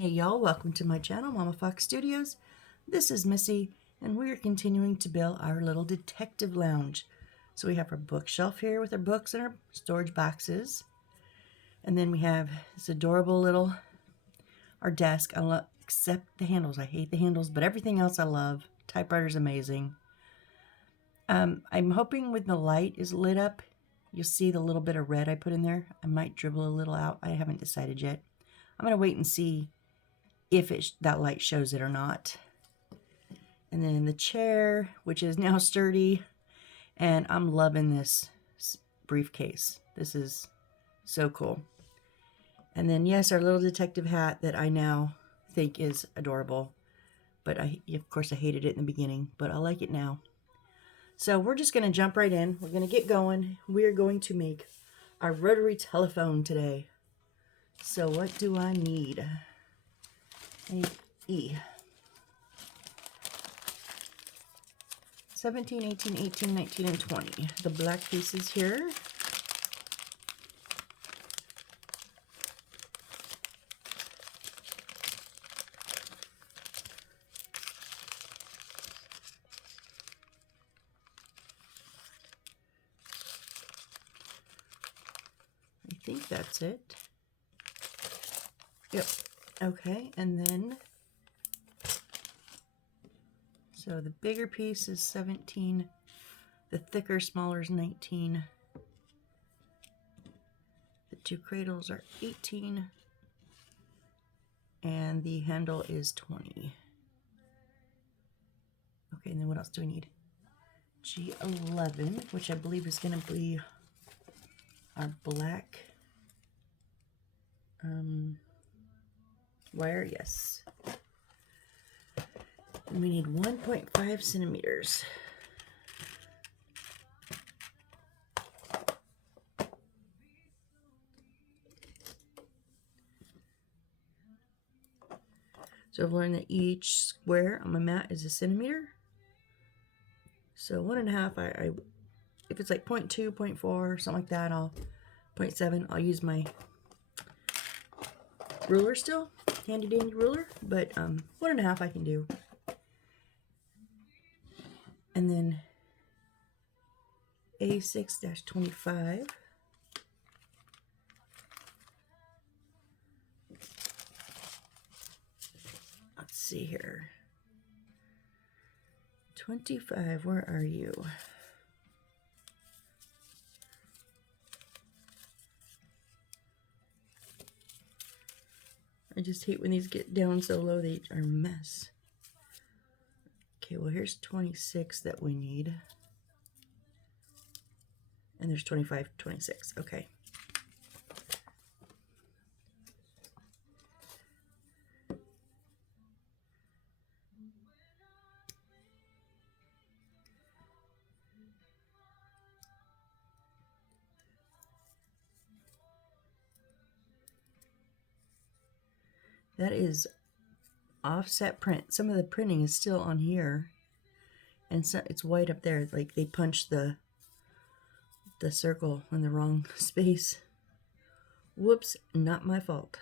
Hey y'all, welcome to my channel, Mama Fox Studios. This is Missy, and we're continuing to build our little detective lounge. So we have our bookshelf here with our books and our storage boxes. And then we have this adorable little, our desk. I love, except the handles. I hate the handles, but everything else I love. Typewriter's amazing. I'm hoping when the light is lit up, you'll see the little bit of red I put in there. I might dribble a little out. I haven't decided yet. I'm going to wait and see if that light shows it or not. And then the chair, which is now sturdy, and I'm loving this briefcase. This is so cool. And then yes, our little detective hat that I now think is adorable, but of course I hated it in the beginning, but I like it now. So we're just going to jump right in. We're going to get going. We're going to make our rotary telephone today. So what do I need? I need E. 17, 18, 18, 19, and 20. The black pieces here. I think that's it. Yep. Okay, and then so the bigger piece is 17, the thicker, smaller is 19, the two cradles are 18, and the handle is 20. Okay, and then what else do we need? G11, which I believe is going to be our black wire, yes. And we need 1.5 centimeters. So I've learned that each square on my mat is a centimeter. So 1.5, if it's like 0.2, 0.4, something like that, 0.7, I'll use my ruler still, handy dandy ruler, but 1.5 I can do. And then A6-25. Let's see here. 25, where are you? I just hate when these get down so low, they are a mess. Okay, well here's 26 that we need. And there's 25, 26, okay. That is offset print. Some of the printing is still on here, and so it's white up there, like they punched the circle in the wrong space. Whoops, not my fault.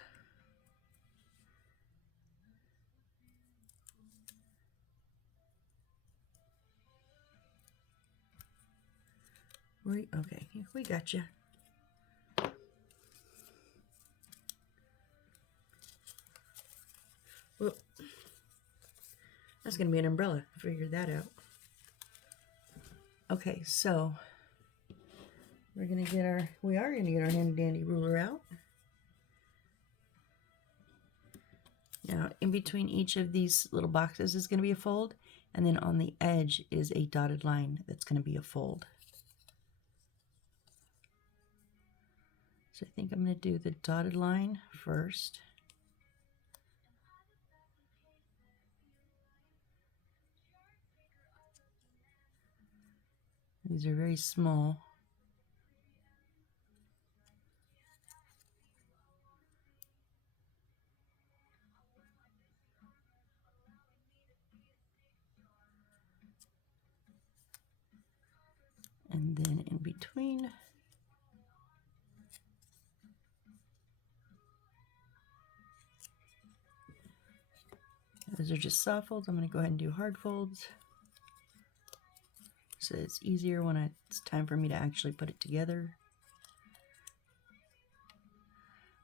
Okay, we got you. Whoop. That's gonna be an umbrella. I figured that out. Okay, so we are gonna get our handy dandy ruler out. Now, in between each of these little boxes is gonna be a fold, and then on the edge is a dotted line that's gonna be a fold. So I think I'm gonna do the dotted line first. These are very small. And then in between, Those are just soft folds. I'm going to go ahead and do hard folds, so it's easier when it's time for me to actually put it together.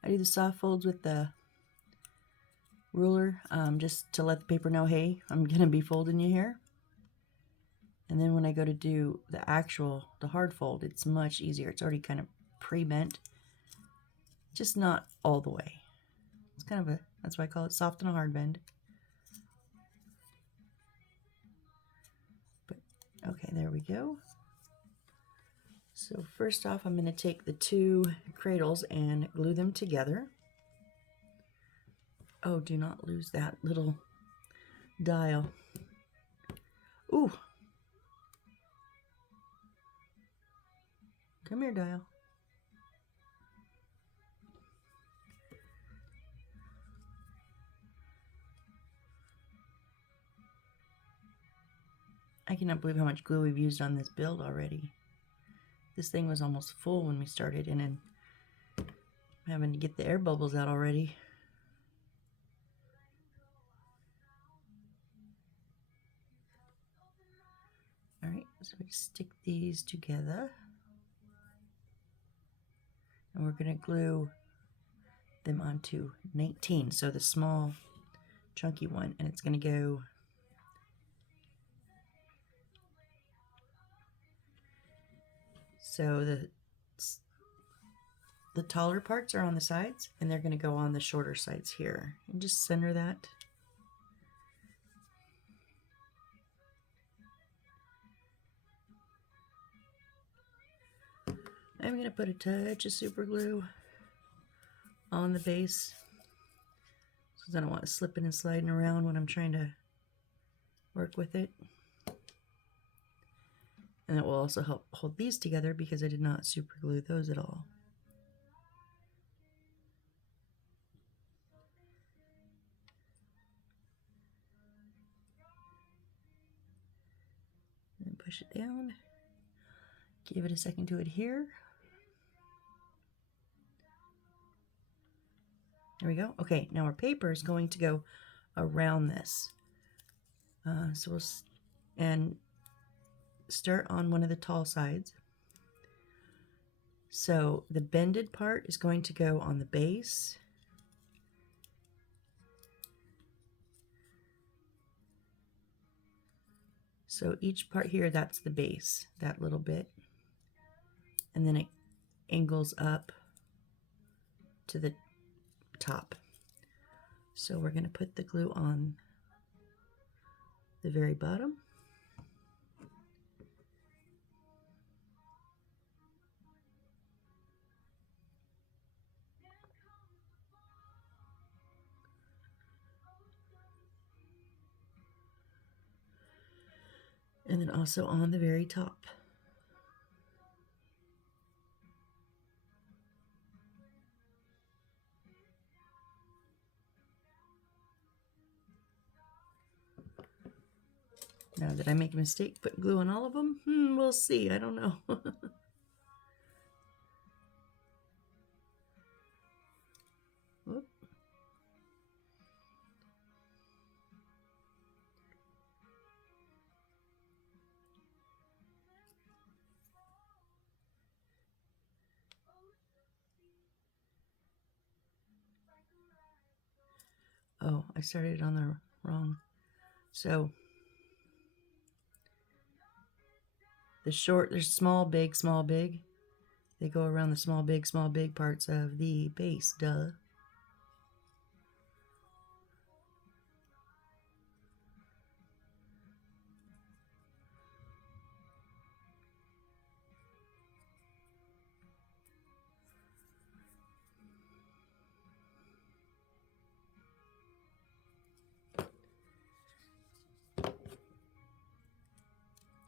I do the soft folds with the ruler, just to let the paper know, hey, I'm going to be folding you here. And then when I go to do the hard fold, it's much easier. It's already kind of pre-bent, just not all the way. It's kind of that's why I call it soft and a hard bend. But okay, there we go. So first off, I'm going to take the two cradles and glue them together. Oh, do not lose that little dial. Ooh. Come here, dial. I cannot believe how much glue we've used on this build already. This thing was almost full when we started, and then I'm having to get the air bubbles out already. Alright, so we stick these together. And we're going to glue them onto 19, so the small chunky one, and it's going to go so the taller parts are on the sides, and they're going to go on the shorter sides here. And just center that. I'm going to put a touch of super glue on the base, because I don't want it slipping and sliding around when I'm trying to work with it. And it will also help hold these together because I did not super glue those at all. And push it down. Give it a second to adhere. There we go. Okay, now our paper is going to go around this. So we'll start on one of the tall sides. So the bended part is going to go on the base. So each part here, that's the base, that little bit. And then it angles up to the top. So we're going to put the glue on the very bottom. And then also on the very top. Now, did I make a mistake putting glue on all of them? We'll see. I don't know. Whoop. Oh, I started on the wrong. So there's small, big, small, big. They go around the small, big parts of the base, duh.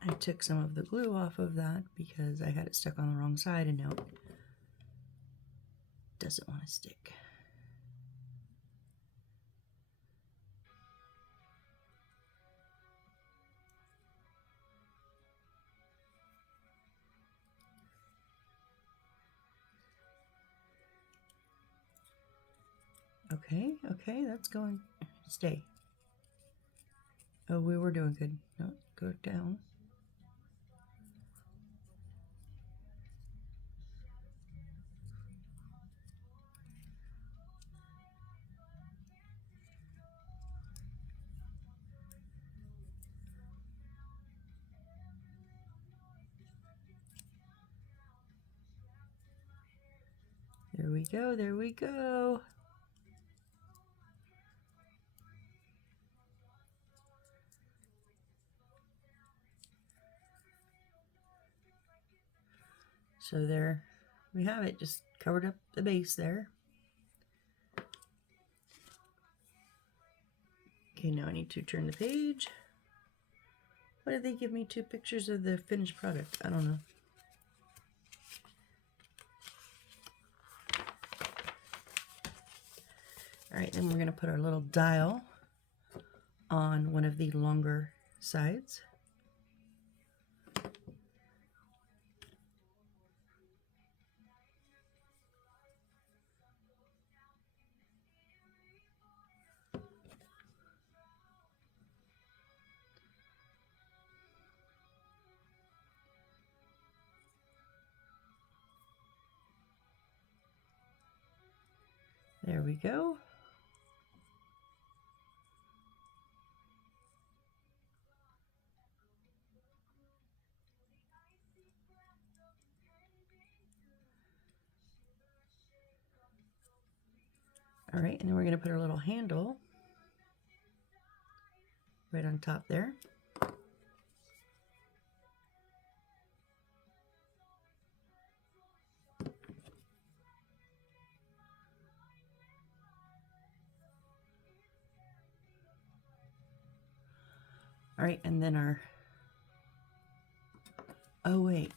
I took some of the glue off of that because I had it stuck on the wrong side, and now it doesn't want to stick. Okay, that's going. Stay. Oh, we were doing good. No, go down. There we go, there we go. So there we have it, just covered up the base there. Okay, now I need to turn the page. Why did they give me 2 pictures of the finished product? I don't know. All right, then we're going to put our little dial on one of the longer sides. There we go. All right, and then we're going to put our little handle right on top there. All right, and then our, oh wait,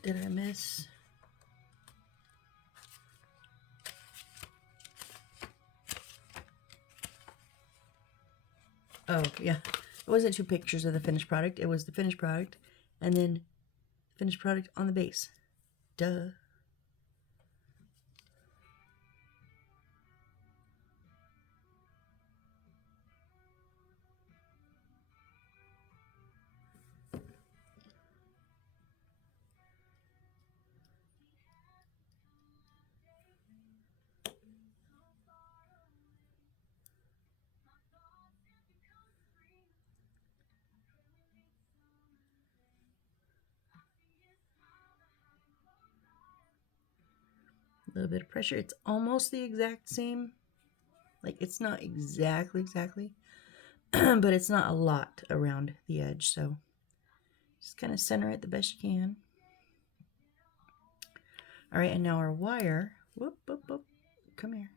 did I miss? Oh, yeah, it wasn't 2 pictures of the finished product. It was the finished product and then finished product on the base. Duh. A little bit of pressure. It's almost the exact same. Like, it's not exactly, but it's not a lot around the edge. So just kind of center it the best you can. All right, and now our wire. Whoop, whoop, whoop. Come here.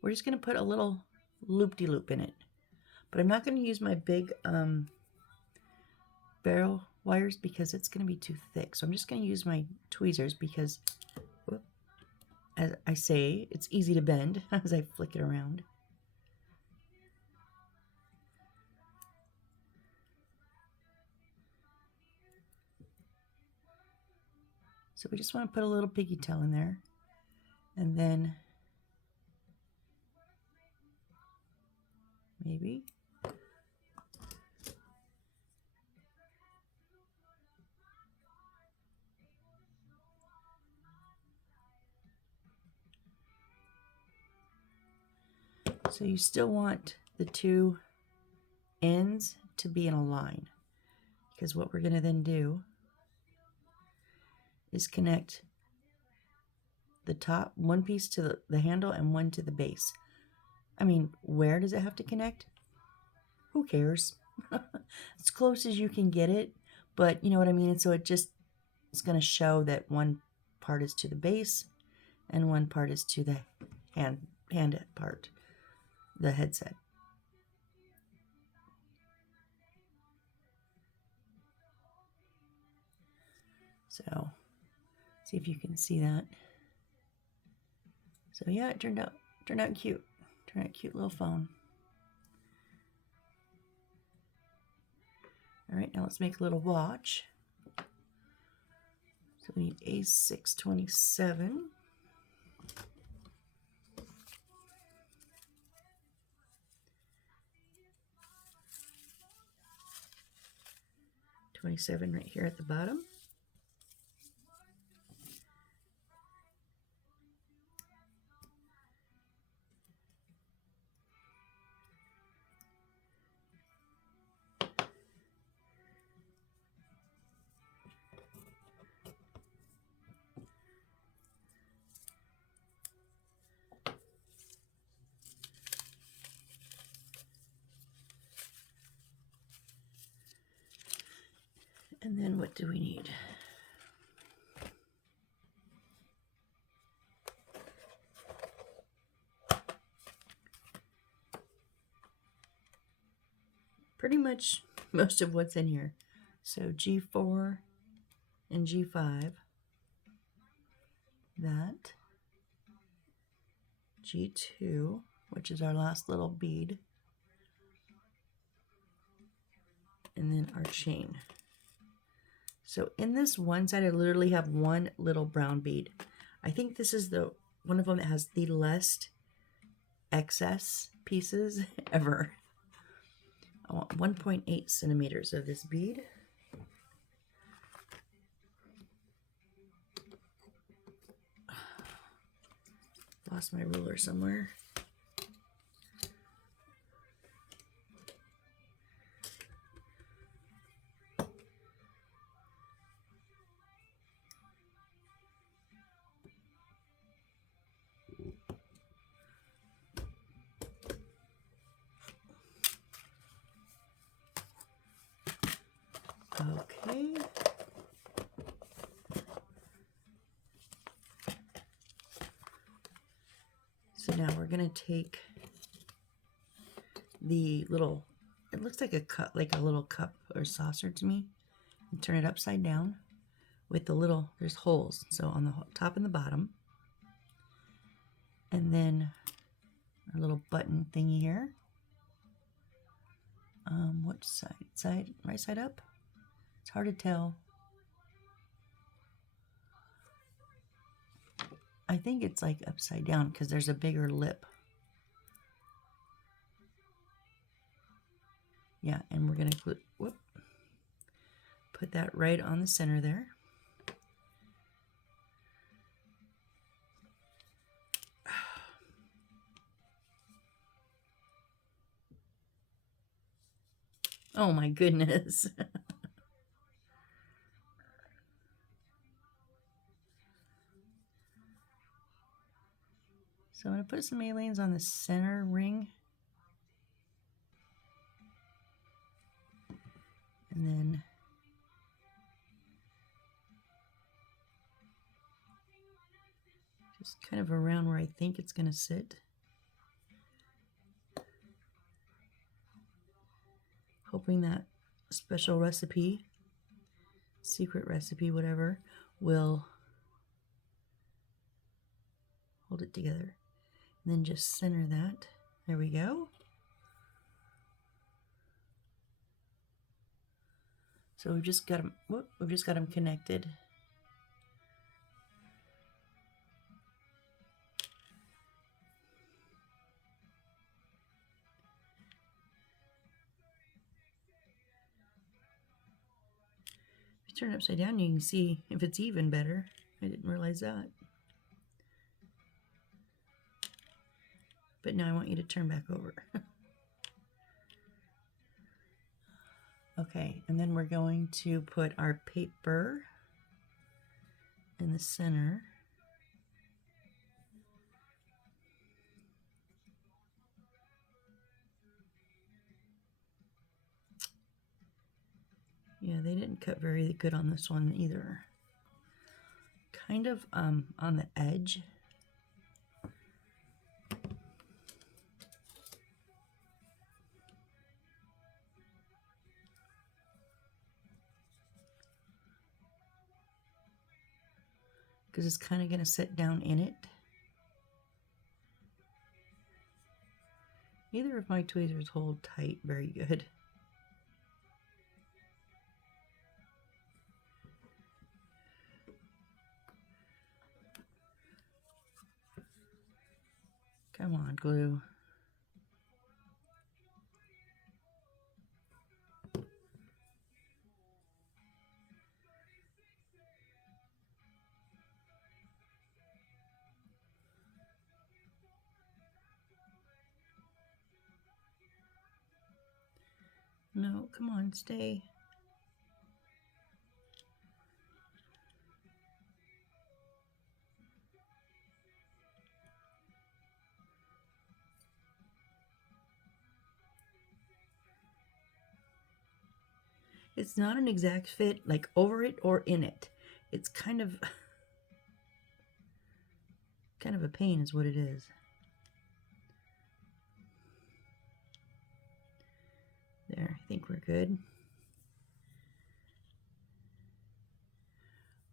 We're just going to put a little loop-de-loop in it. But I'm not going to use my big barrel wires because it's going to be too thick. So I'm just going to use my tweezers because, whoop, as I say, it's easy to bend as I flick it around. So we just want to put a little piggy tail in there. And then maybe. So you still want the 2 ends to be in a line, because what we're going to then do is connect the top, one piece to the handle and one to the base. I mean, where does it have to connect? Who cares? As close as you can get it, but you know what I mean? And so it's going to show that one part is to the base and one part is to the hand part, the headset. So, see if you can see that. So yeah, it turned out cute. Turned out cute little phone. All right, now let's make a little watch. So we need A627. 27 right here at the bottom. And then what do we need? Pretty much most of what's in here. So G4 and G5, that, G2, which is our last little bead, and then our chain. So in this one side, I literally have one little brown bead. I think this is the one of them that has the least excess pieces ever. I want 1.8 centimeters of this bead. Lost my ruler somewhere. Okay. So now we're going to take the little, it looks like a cup, like a little cup or saucer to me, and turn it upside down with the little, there's holes, so on the top and the bottom. And then our little button thingy here. Which side? Right side up? It's hard to tell. I think it's like upside down because there's a bigger lip. Yeah, and we're gonna put that right on the center there. Oh my goodness. So I'm going to put some aliens on the center ring. And then just kind of around where I think it's going to sit. Hoping that special recipe, secret recipe, whatever, will hold it together. And then just center that. There we go. So we've just got them connected. If you turn it upside down, you can see if it's even better. I didn't realize that. But now I want you to turn back over. Okay, and then we're going to put our paper in the center. Yeah, they didn't cut very good on this one either. Kind of on the edge. Because it's kind of going to sit down in it. Neither of my tweezers hold tight very good. Come on, glue. No, come on, stay. It's not an exact fit, like over it or in it. It's kind of a pain is what it is. There, I think we're good.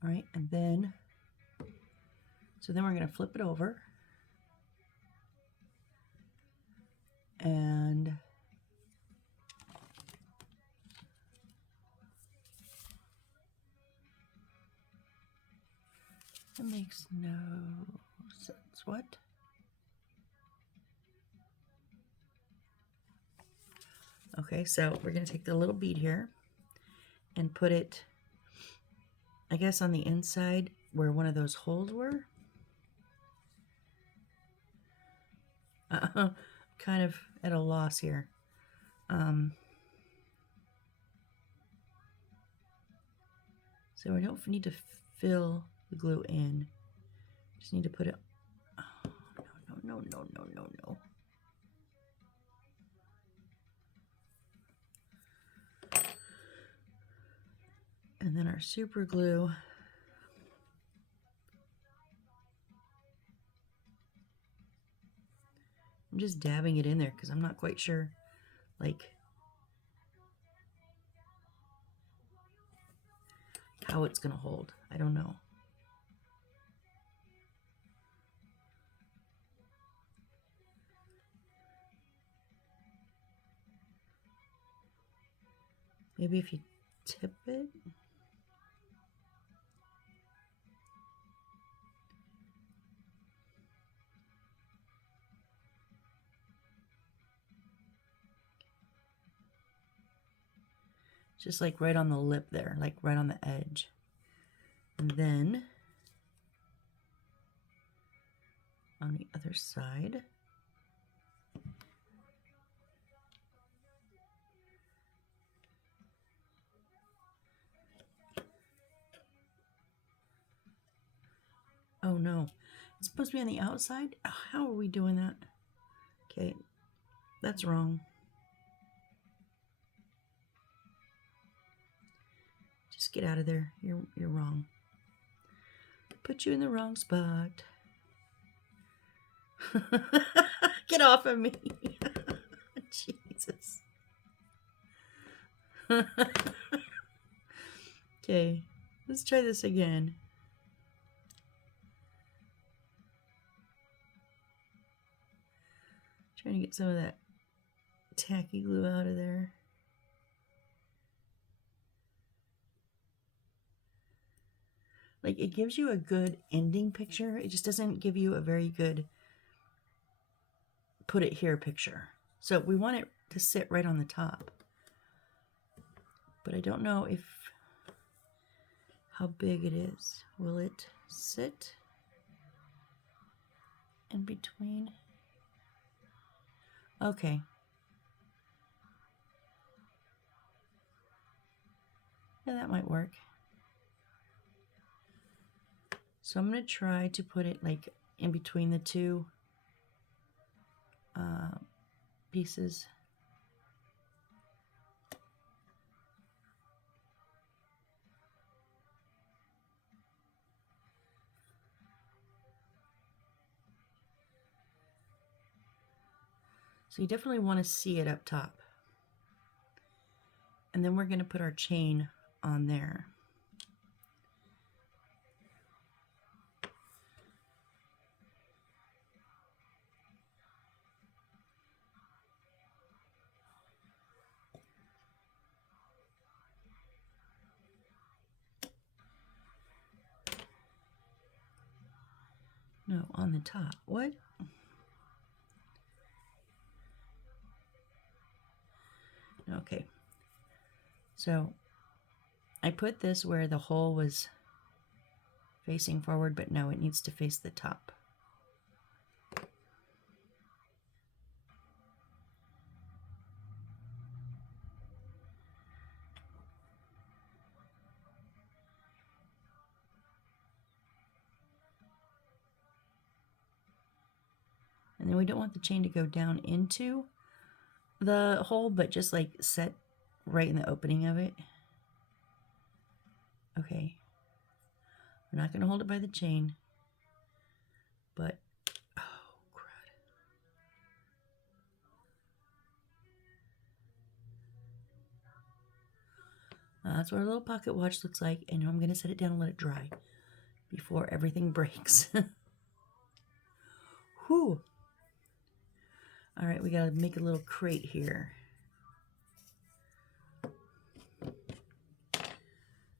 All right, and then, so then we're going to flip it over. And it makes no sense. What? Okay, so we're going to take the little bead here and put it, I guess, on the inside where one of those holes were. Kind of at a loss here. So we don't need to fill the glue in. Just need to put it. Oh, no. And then our super glue. I'm just dabbing it in there because I'm not quite sure, like, how it's going to hold. I don't know. Maybe if you tip it. Just like right on the lip there, like right on the edge. And then on the other side. Oh no, it's supposed to be on the outside? How are we doing that? Okay, that's wrong. Just get out of there. You're wrong. Put you in the wrong spot. Get off of me. Jesus. Okay, let's try this again. Trying to get some of that tacky glue out of there. Like, it gives you a good ending picture. It just doesn't give you a very good put it here picture. So we want it to sit right on the top. But I don't know how big it is. Will it sit in between? Okay. Yeah, that might work. So I'm going to try to put it like in between the two pieces. So you definitely want to see it up top. And then we're going to put our chain on there. No, on the top. What? Okay. So I put this where the hole was facing forward, but no, it needs to face the top. And then we don't want the chain to go down into the hole, but just like set right in the opening of it. Okay. We're not going to hold it by the chain, but oh crud. That's what our little pocket watch looks like, and I'm going to set it down and let it dry before everything breaks. Whew. All right, we got to make a little crate here.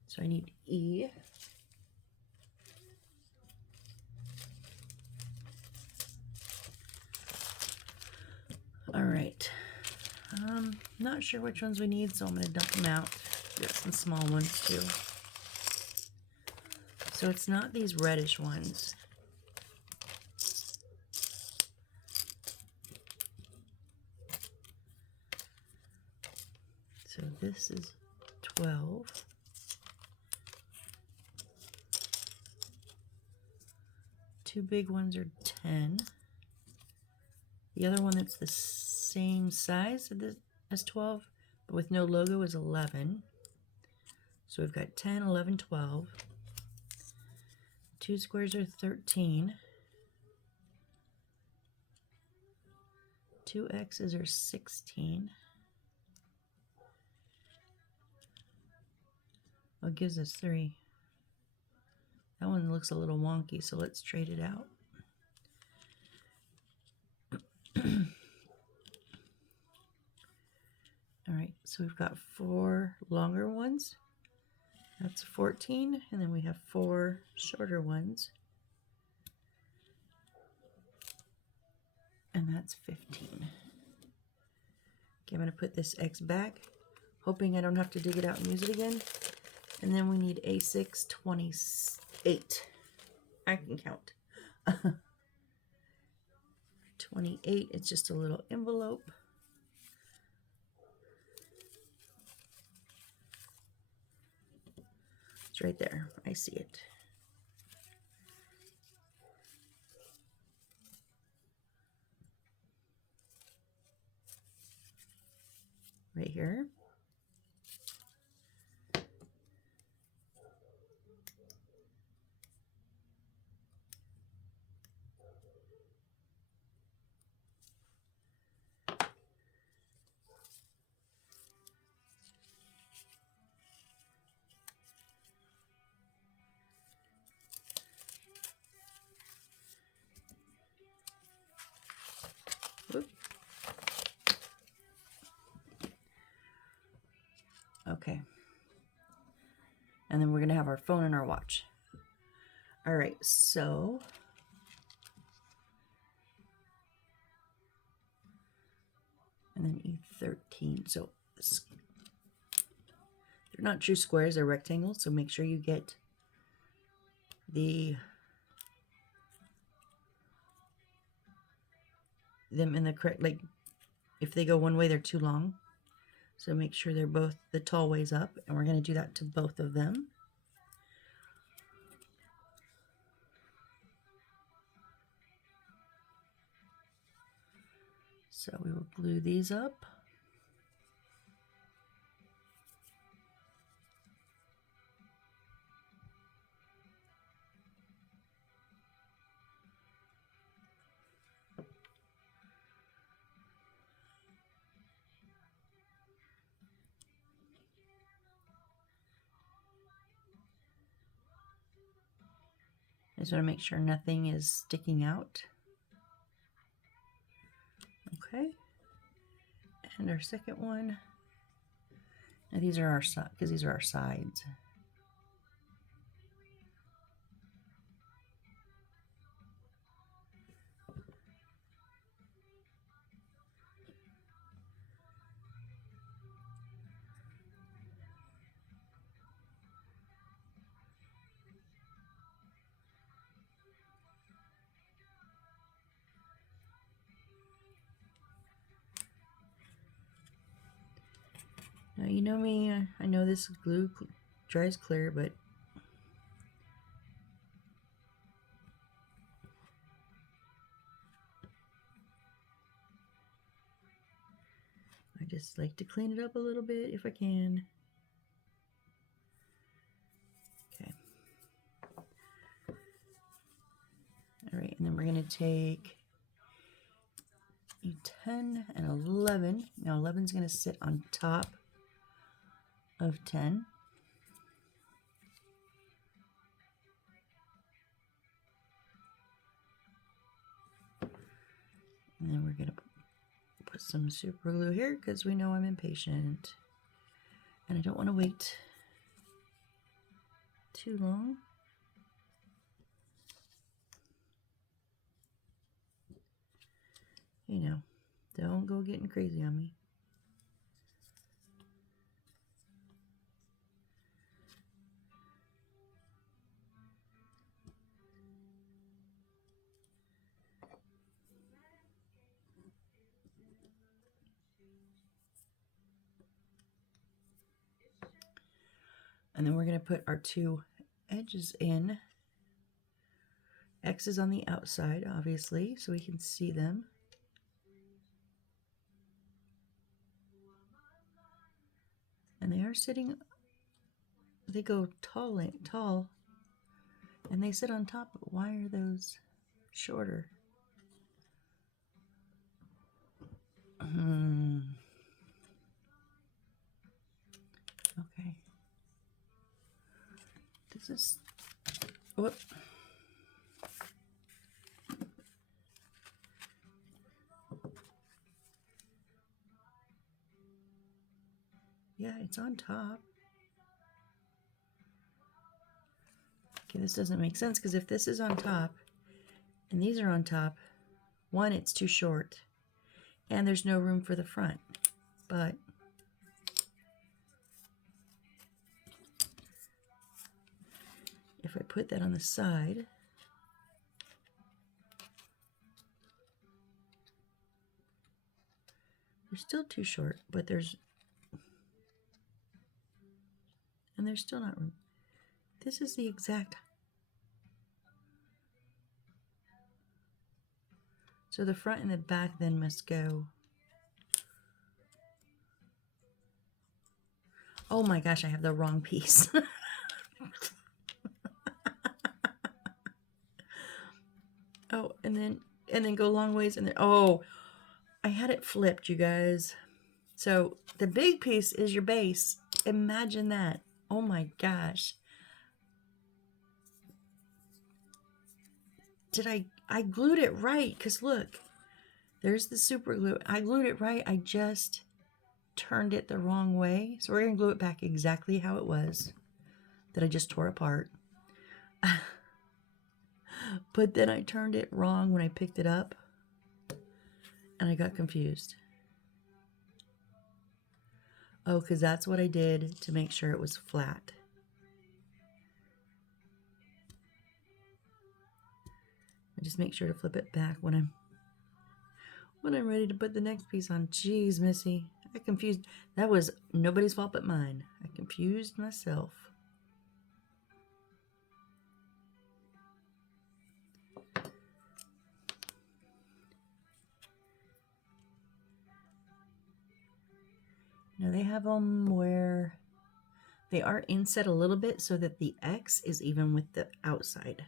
So I need E. All right. Not sure which ones we need, so I'm going to dump them out. Got some small ones too. So it's not these reddish ones. So this is 12. Two big ones are 10. The other one that's the same size as 12, but with no logo, is 11. So we've got 10, 11, 12. Two squares are 13. Two X's are 16. What gives us 3? That one looks a little wonky, so let's trade it out. All right, so we've got 4 longer ones. That's 14, and then we have 4 shorter ones. And that's 15. Okay, I'm going to put this X back, hoping I don't have to dig it out and use it again. And then we need A6, 28. I can count. 28, it's just a little envelope. It's right there. I see it. Right here. Whoop. Okay. And then we're going to have our phone and our watch. All right, so and then E13. So they're not true squares, they're rectangles, so make sure you get them in the correct, like if they go one way, they're too long. So make sure they're both the tall ways up, and we're going to do that to both of them. So we will glue these up. I just want to make sure nothing is sticking out. Okay. And our second one. Now these are our because these are our sides. Now you know me, I know this glue dries clear, but just like to clean it up a little bit if I can. Okay. All right, and then we're going to take a 10 and 11. Now 11 is going to sit on top of 10. And then we're going to put some super glue here because we know I'm impatient. And I don't want to wait too long. You know, don't go getting crazy on me. And then we're going to put our two edges in. X is on the outside, obviously, so we can see them. And they are sitting, they go tall, and they sit on top. But why are those shorter? Okay. This is, whoop. Yeah, it's on top. Okay, this doesn't make sense because if this is on top and these are on top, one, it's too short and there's no room for the front. But if I put that on the side, they're still too short, but there's still not room. This is the exact. So the front and the back then must go. Oh my gosh, I have the wrong piece. Oh, and then go long ways and then, oh, I had it flipped, you guys. So the big piece is your base. Imagine that. Oh my gosh. I glued it right, because look, there's the super glue. I glued it right. I just turned it the wrong way. So we're going to glue it back exactly how it was that I just tore apart. But then I turned it wrong when I picked it up and I got confused. Oh, because that's what I did to make sure it was flat. I just make sure to flip it back when I'm ready to put the next piece on. Jeez, Missy, I confused. That was nobody's fault but mine. I confused myself. Now they have them where they are inset a little bit so that the X is even with the outside.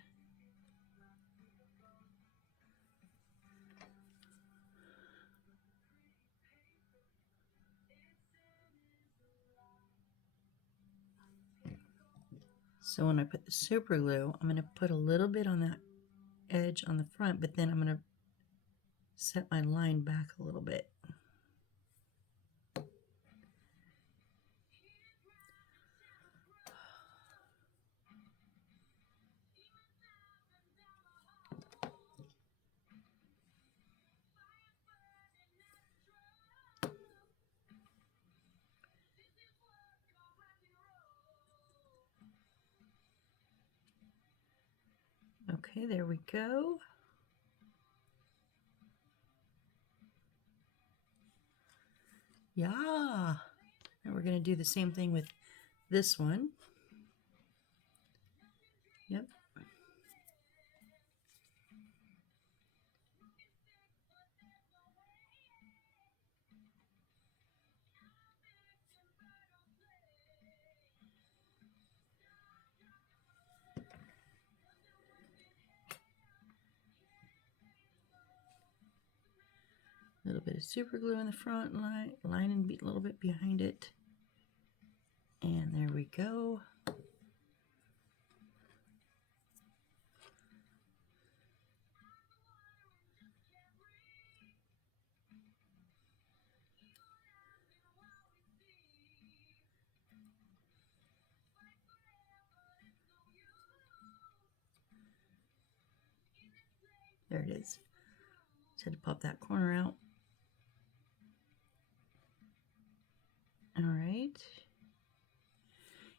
So when I put the super glue, I'm going to put a little bit on that edge on the front, but then I'm going to set my line back a little bit. Okay, there we go. Yeah. And we're going to do the same thing with this one. Yep. A little bit of super glue in the front line and a little bit behind it. And there we go. There it is. Just had to pop that corner out. All right.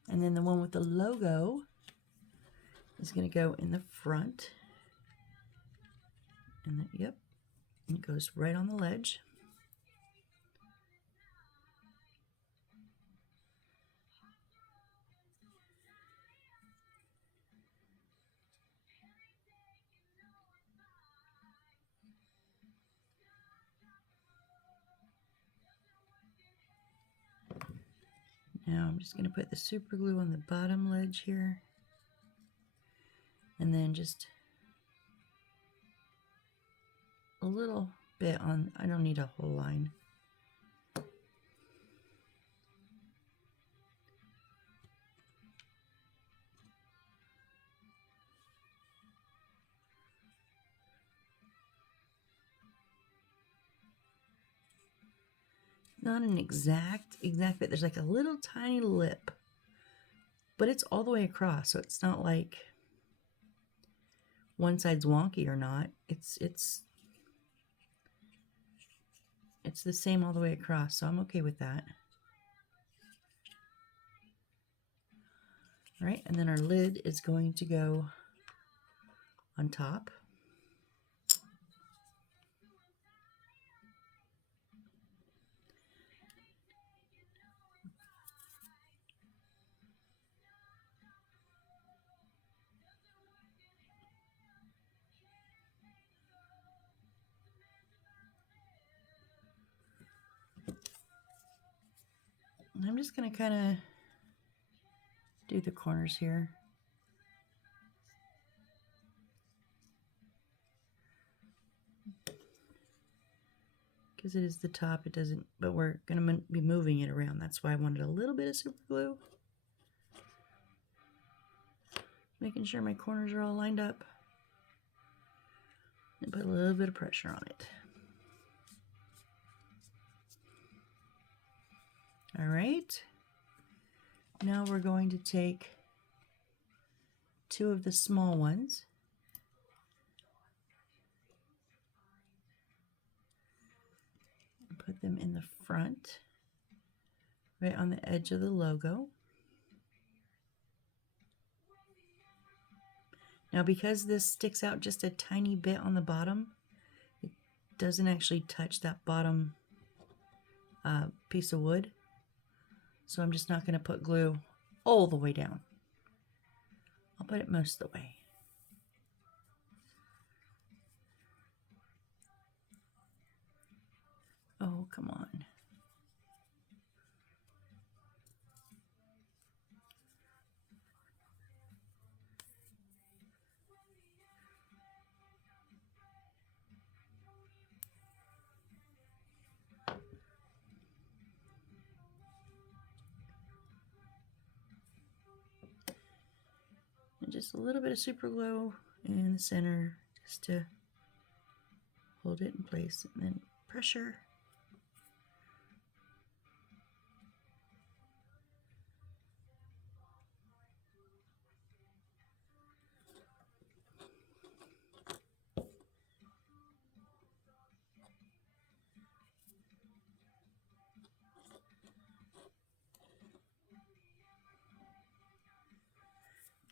And then the one with the logo is going to go in the front. And then, yep, it goes right on the ledge. Now I'm just going to put the super glue on the bottom ledge here. And then just a little bit on, I don't need a whole line. Not an exact fit. There's like a little tiny lip, but it's all the way across, so it's not like one side's wonky or not. It's the same all the way across, so I'm okay with that. All right, and then our lid is going to go on top. And I'm just going to kind of do the corners here. Because it is the top, it doesn't, but we're going to be moving it around. That's why I wanted a little bit of super glue. Making sure my corners are all lined up. And put a little bit of pressure on it. All right. Now we're going to take two of the small ones. And put them in the front, right on the edge of the logo. Now because this sticks out just a tiny bit on the bottom, it doesn't actually touch that bottom piece of wood. So I'm just not going to put glue all the way down. I'll put it most of the way. Oh, come on. And just a little bit of super glue in the center just to hold it in place, and then pressure.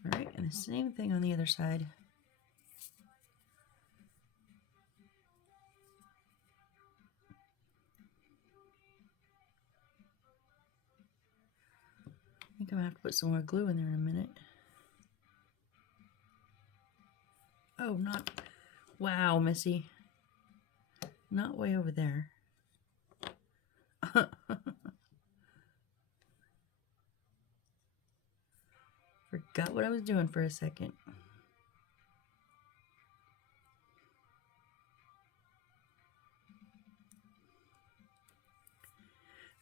All right, and the same thing on the other side. I think I'm gonna have to put some more glue in there in a minute. Oh, not, wow, Missy. Not way over there. Forgot what I was doing for a second.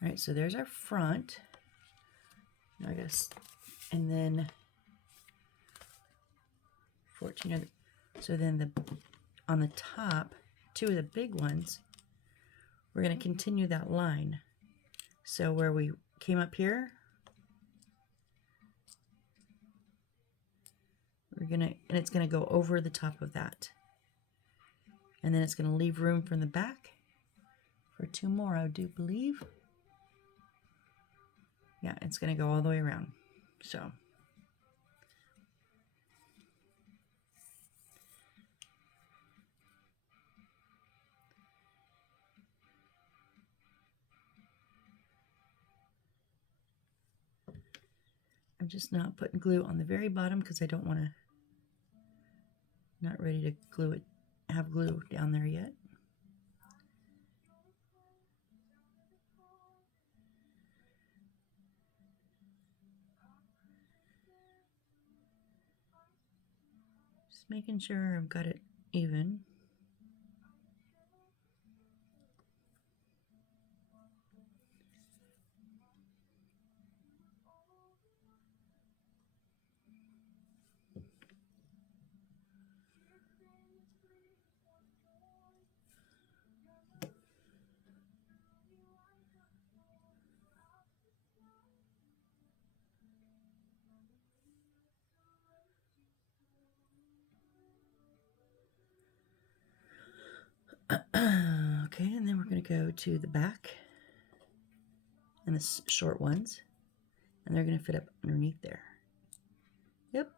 All right, so there's our front. I guess, and then 14 other. So then on the top, 2 of the big ones, we're going to continue that line. So where we came up here, and it's going to go over the top of that. And then it's going to leave room from the back for 2 more, I do believe. Yeah, it's going to go all the way around. So I'm just not putting glue on the very bottom because I don't want to, not ready to glue it, have glue down there yet. Just making sure I've got it even. Okay, and then we're going to go to the back and the short ones, and they're going to fit up underneath there. Yep.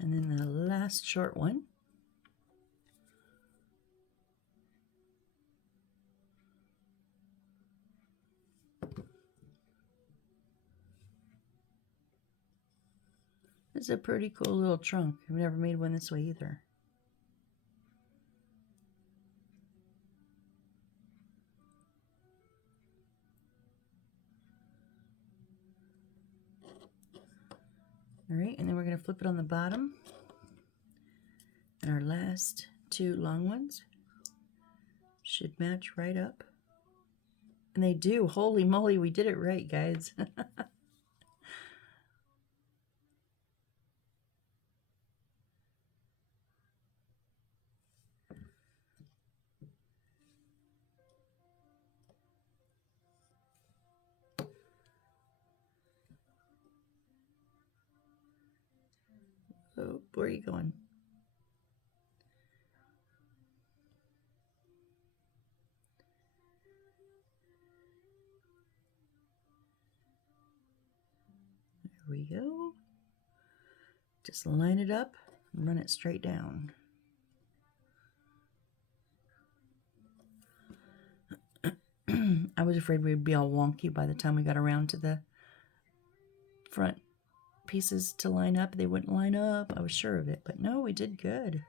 And then the last short one. It's a pretty cool little trunk. I've never made one this way either. All right, and then we're going to flip it on the bottom. And our last 2 long ones should match right up. And they do. Holy moly, we did it right, guys. Oh, where are you going? There we go. Just line it up and run it straight down. I was afraid we'd be all wonky by the time we got around to the front pieces to line up. They wouldn't line up. I was sure of it, but no, we did good.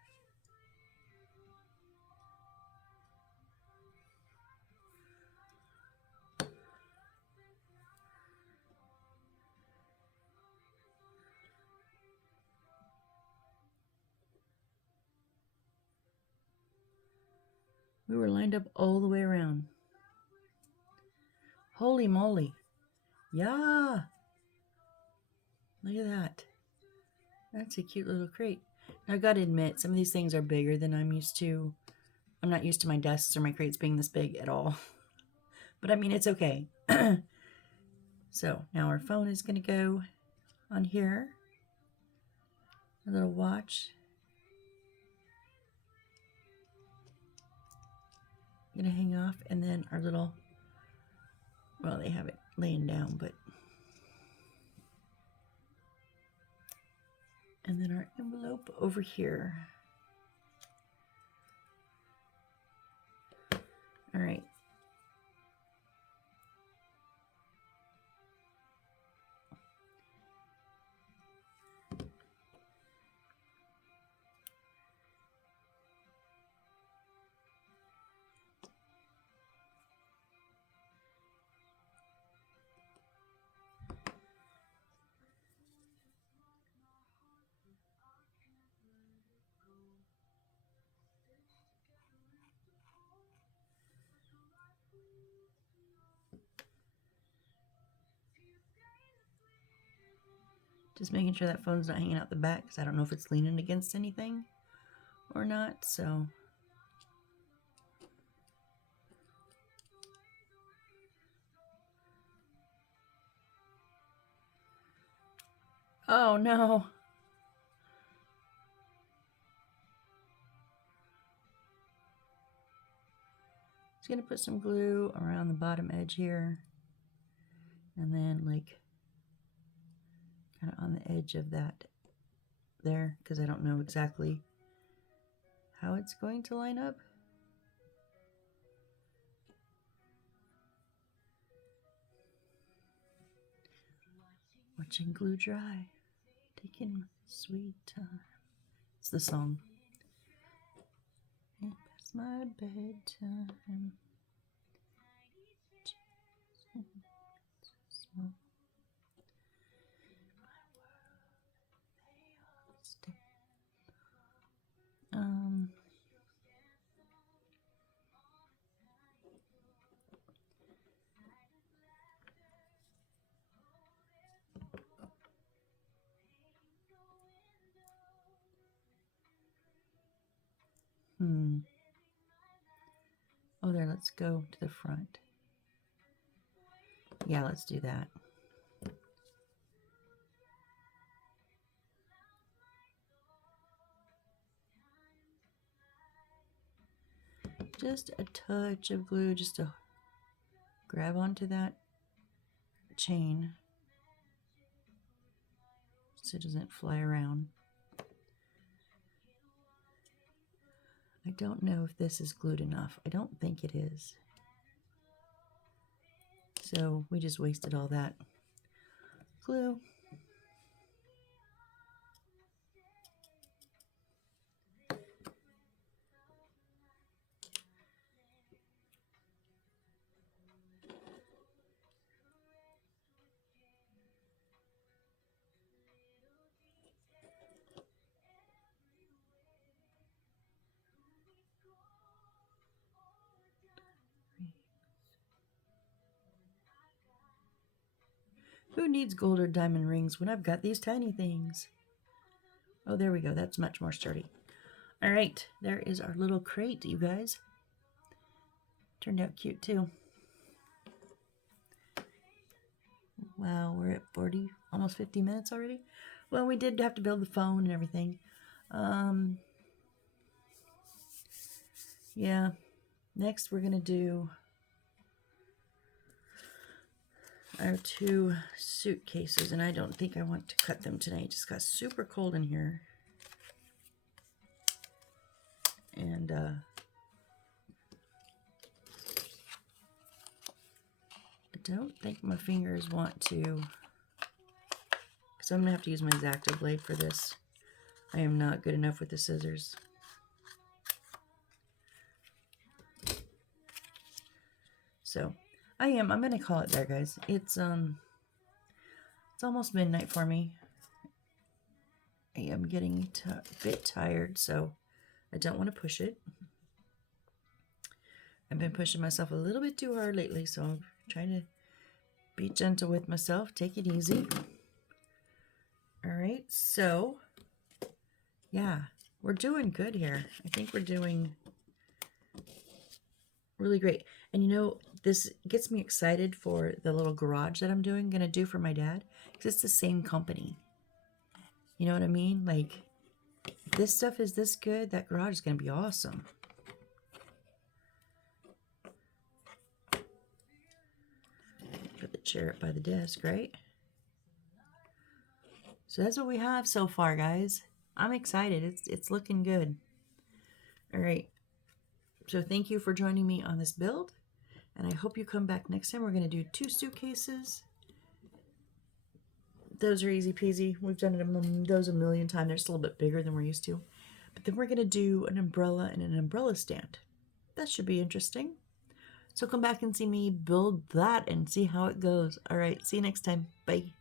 We were lined up all the way around. Holy moly. Yeah. Look at that. That's a cute little crate. Now, I gotta admit, some of these things are bigger than I'm used to. I'm not used to my desks or my crates being this big at all. But I mean, it's okay. So now our phone is gonna go on here. A little watch. Gonna hang off, and then our little, well, they have it laying down, but, and then our envelope over here. All right. Just making sure that phone's not hanging out the back, because I don't know if it's leaning against anything or not, so. Oh no. Just gonna put some glue around the bottom edge here, and then like kind of on the edge of that there, because I don't know exactly how it's going to line up. Watching glue dry, taking my sweet time. It's the song. Past my bedtime. Um, Oh, there, let's go to the front. Yeah, let's do that. Just a touch of glue, just to grab onto that chain so it doesn't fly around. I don't know if this is glued enough. I don't think it is. So we just wasted all that glue. Who needs gold or diamond rings when I've got these tiny things? Oh, there we go. That's much more sturdy. All right, there is our little crate, you guys. Turned out cute too. Wow, we're at 40, almost 50 minutes already. Well, we did have to build the phone and everything. Yeah, next we're gonna do our 2 suitcases, and I don't think I want to cut them tonight. It just got super cold in here. And I don't think my fingers want to, because I'm gonna have to use my X-Acto blade for this. I am not good enough with the scissors. So I'm gonna call it there, guys. It's almost midnight for me. I am getting a bit tired, so I don't want to push it. I've been pushing myself a little bit too hard lately, so I'm trying to be gentle with myself. Take it easy. All right, so yeah, we're doing good here. I think we're doing really great. And you know, this gets me excited for the little garage that I'm gonna do for my dad, because it's the same company. You know what I mean? Like, if this stuff is this good, that garage is gonna be awesome. Put the chair up by the desk, right? So that's what we have so far, guys. I'm excited. It's looking good. All right. So thank you for joining me on this build, and I hope you come back next time. We're going to do 2 suitcases. Those are easy peasy. We've done those a million times. They're just a little bit bigger than we're used to. But then we're going to do an umbrella and an umbrella stand. That should be interesting. So come back and see me build that and see how it goes. All right, see you next time. Bye.